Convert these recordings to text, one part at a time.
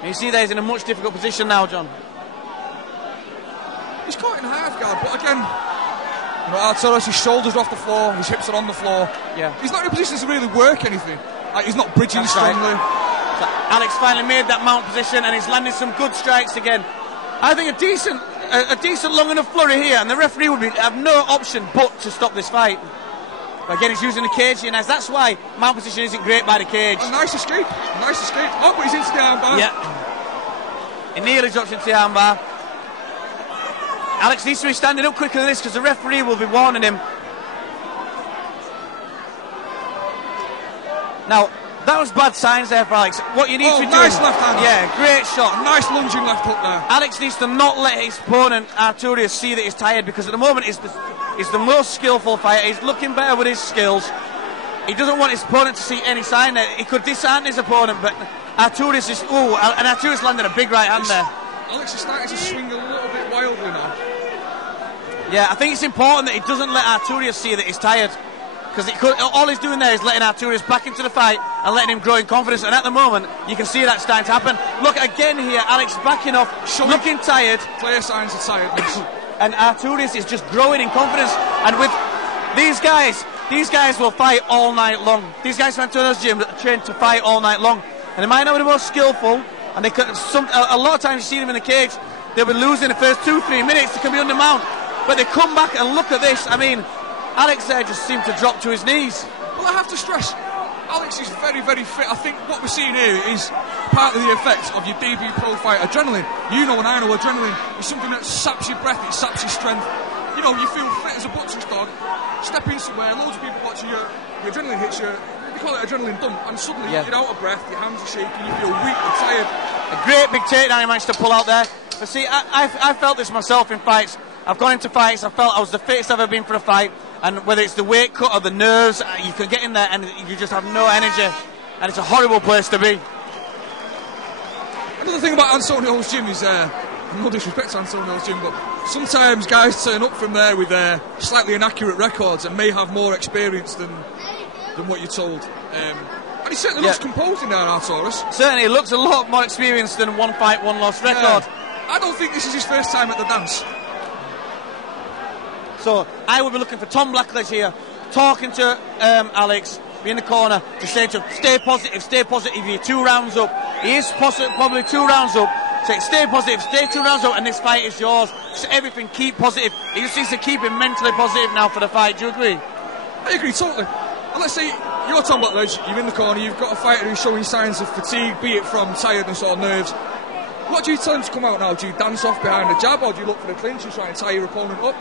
And you see that he's in a much difficult position now, John. He's caught in half guard, but again, you know, Arturas, his shoulders are off the floor, his hips are on the floor. Yeah. He's not in a position to really work anything. He's not bridging strongly. Right. So Alex finally made that mount position, and he's landing some good strikes again. I think a decent long enough flurry here, and the referee would have no option but to stop this fight. But again, he's using the cage here, and that's why mount position isn't great by the cage. A nice escape, nice escape. Oh, but he's into the armbar. Yeah. He nearly drops into the armbar. Alex needs to be standing up quicker than this because the referee will be warning him. Now, that was bad signs there for Alex. What you need to do... nice left hand. Yeah, great shot. A nice lunging left hook there. Alex needs to not let his opponent, Arturas, see that he's tired, because at the moment he's the most skillful fighter. He's looking better with his skills. He doesn't want his opponent to see any sign there. He could disarm his opponent, but Arturas is... Ooh, and Arturas landed a big right hand there. Alex is starting to swing a little bit wildly now. Yeah, I think it's important that he doesn't let Arturas see that he's tired, because all he's doing there is letting Arturas back into the fight and letting him grow in confidence, and at the moment you can see that starting to happen. Look again here, Alex backing off, looking tired. Clear signs of tiredness. And Arturas is just growing in confidence, and with these guys will fight all night long. These guys from Arturas' gym are trained to fight all night long, and they might not be the most skillful, and they could, a lot of times you see them in the cage, they'll be losing the first 2-3 minutes, they can be under mount, but they come back and look at this. I mean, Alex there just seemed to drop to his knees. Well, I have to stress, Alex is very, very fit. I think what we're seeing here is part of the effect of your debut pro fight adrenaline. You know and I know adrenaline is something that saps your breath, it saps your strength. You know, you feel fit as a butcher's dog, step in somewhere, loads of people watching you, the adrenaline hits you, you call it adrenaline dump, and suddenly you're out of breath, your hands are shaking, you feel weak and tired. A great big takedown he managed to pull out there. But see, I felt this myself in fights. I've gone into fights, I felt I was the fittest I've ever been for a fight, and whether it's the weight cut or the nerves, you can get in there and you just have no energy, and it's a horrible place to be. Another thing about Antonio's gym is, no disrespect to Antonio's gym, but sometimes guys turn up from there with slightly inaccurate records and may have more experience than what you're told. And he certainly looks composed in there, Arturas. Certainly, he looks a lot more experienced than one fight, one loss record. Yeah. I don't think this is his first time at the dance. So I will be looking for Tom Blackledge here, talking to Alex, be in the corner, to say to him, stay positive, you're 2 rounds up. He is probably 2 rounds up. Say, stay positive, stay 2 rounds up, and this fight is yours. So everything, keep positive. He just needs to keep him mentally positive now for the fight. Do you agree? I agree totally. And let's say you're Tom Blackledge, you're in the corner, you've got a fighter who's showing signs of fatigue, be it from tiredness or nerves. What do you tell him to come out now? Do you dance off behind the jab, or do you look for the clinch and try and tie your opponent up?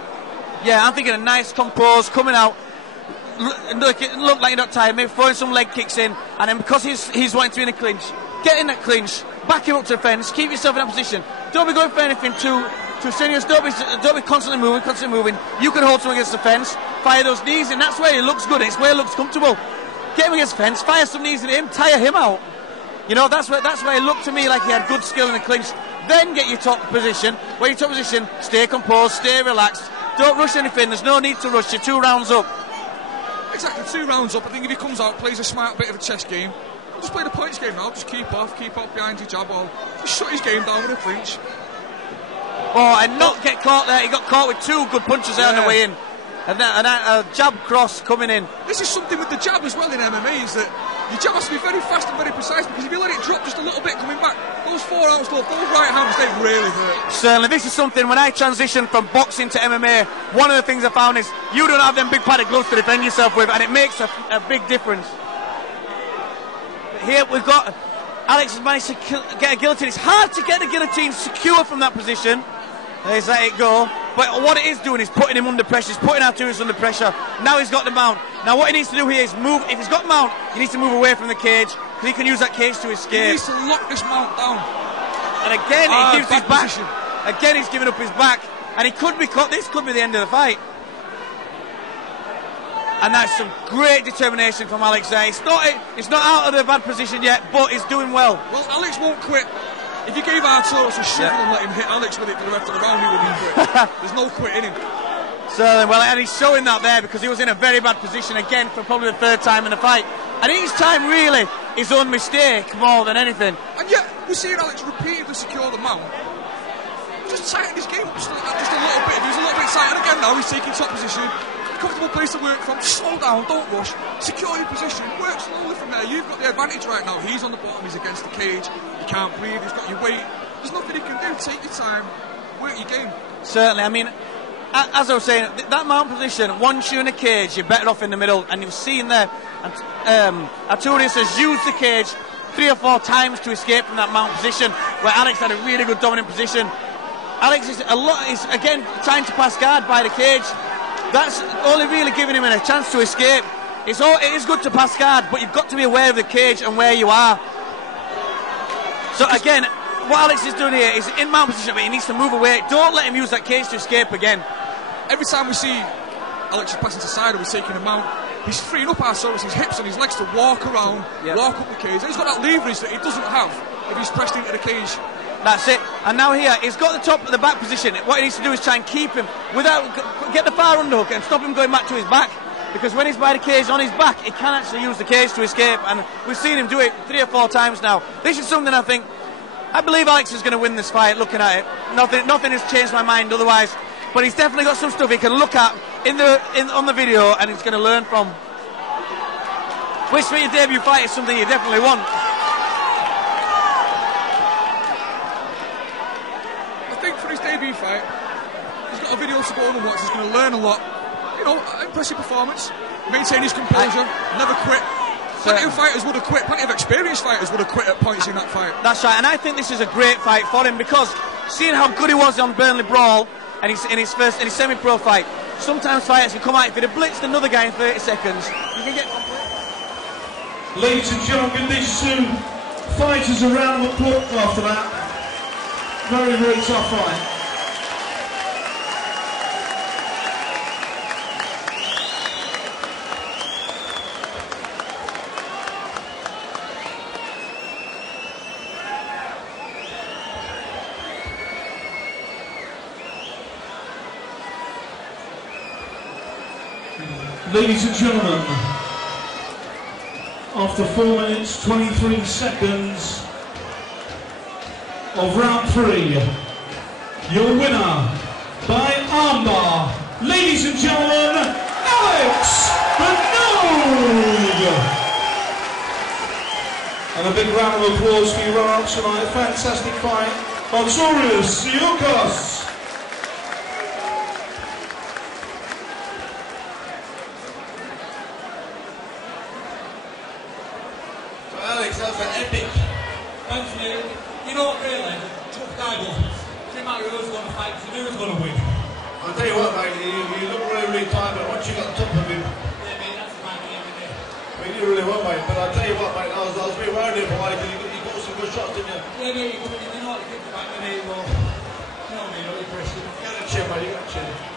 Yeah, I'm thinking a nice compose, coming out, look like you're not tired, maybe throwing some leg kicks in, and then because he's wanting to be in a clinch, get in that clinch, back him up to the fence, keep yourself in that position. Don't be going for anything too strenuous, don't be constantly moving. You can hold someone against the fence, fire those knees in, that's where he looks good, it's where he looks comfortable. Get him against the fence, fire some knees in him, tire him out. You know, that's where it looked to me like he had good skill in the clinch. Then get your top position, where your top position, stay composed, stay relaxed. Don't rush anything, there's no need to rush, you're 2 rounds up. Exactly, 2 rounds up. I think if he comes out, plays a smart bit of a chess game, just play the points game now, just keep off behind your jab, or just shut his game down with a clinch. Oh, and not get caught there, he got caught with 2 good punches there on the way in. And a jab cross coming in. This is something with the jab as well in MMA, is that your jab has to be very fast and very precise, because if you let it drop just a little bit coming back, those forearms, those right hands, they really hurt. Certainly, this is something, when I transitioned from boxing to MMA, one of the things I found is you don't have them big padded gloves to defend yourself with, and it makes a big difference. But here we've got Alex has managed to get a guillotine. It's hard to get the guillotine secure from that position. He's let it go. But what it is doing is putting him under pressure. He's putting Arturas under pressure. Now he's got the mount. Now what he needs to do here is move. If he's got the mount, he needs to move away from the cage, because he can use that cage to escape. He needs to lock this mount down. And again, he gives his back. Position. Again, he's giving up his back. And he could be caught. This could be the end of the fight. And that's some great determination from Alex there. It's not out of the bad position yet, but he's doing well. Well, Alex won't quit. If you gave Arturas a shovel and let him hit Alex with it for the rest of the round, he wouldn't quit. There's no quit in him. Certainly, well, and he's showing that there, because he was in a very bad position again for probably the 3rd time in the fight. And each time, really, his own mistake more than anything. And yet, we're seeing Alex repeatedly secure the mount. Just tighten his game up just a little bit. He's a little bit tight, and again now he's taking top position. Comfortable place to work from. Slow down, don't rush. Secure your position. Work slowly from there. You've got the advantage right now. He's on the bottom. He's against the cage. You can't breathe. He's got your weight. There's nothing he can do. Take your time. Work your game. Certainly. I mean, as I was saying, that mount position, once you're in a cage, you're better off in the middle. And you've seen there, Arturas has used the cage 3 or 4 times to escape from that mount position, where Alex had a really good dominant position. Alex is again trying to pass guard by the cage. That's only really giving him a chance to escape. It is good to pass guard, but you've got to be aware of the cage and where you are. So again, what Alex is doing here is in mount position, but he needs to move away. Don't let him use that cage to escape again. Every time we see Alex is passing to side or he's taking him out, he's freeing up Arturas, his hips and his legs to walk around, walk up the cage. And he's got that leverage that he doesn't have if he's pressed into the cage. That's it. And now here, he's got the top of the back position. What he needs to do is try and keep him get the far underhook and stop him going back to his back. Because when he's by the cage on his back, he can actually use the cage to escape. And we've seen him do it 3 or 4 times now. This is something I believe Alex is going to win this fight, looking at it. Nothing has changed my mind otherwise. But he's definitely got some stuff he can look at on the video, and he's going to learn from. Which for your debut fight is something you definitely want. I think for his debut fight, he's got a video to go on and watch. He's going to learn a lot. You know, impressive performance, maintain his composure, never quit. Plenty of fighters would have quit. Plenty of experienced fighters would have quit at points in that fight. That's right, and I think this is a great fight for him because seeing how good he was on Burnley Brawl and in his semi-pro fight, sometimes fighters can come out if he'd have blitzed another guy in 30 seconds. You can get. Ladies and gentlemen, these 2 fighters around the clock after that. Very, very tough fight. Ladies and gentlemen, after 4 minutes 23 seconds of round 3, your winner by armbar, ladies and gentlemen, Alex Minogue! And a big round of applause for your runner-up tonight. Fantastic fight, Arturas, Ziukas. Alex, that was an epic. Thanks, mate. You know what, really? Tough guy, but it doesn't matter who's going to fight, because you know who's going to win. I'll tell you what, mate, you look really, really tired, but once you got on top of him... Yeah, mate, that's my game, isn't it? You did really well, mate, but I'll tell you what, mate, I was a bit worried there for a while, because you got some good shots, didn't you? Yeah, mate, you know what the kids are back, mate, well, you know me, no pressure. You got a chin, mate, you got a chin.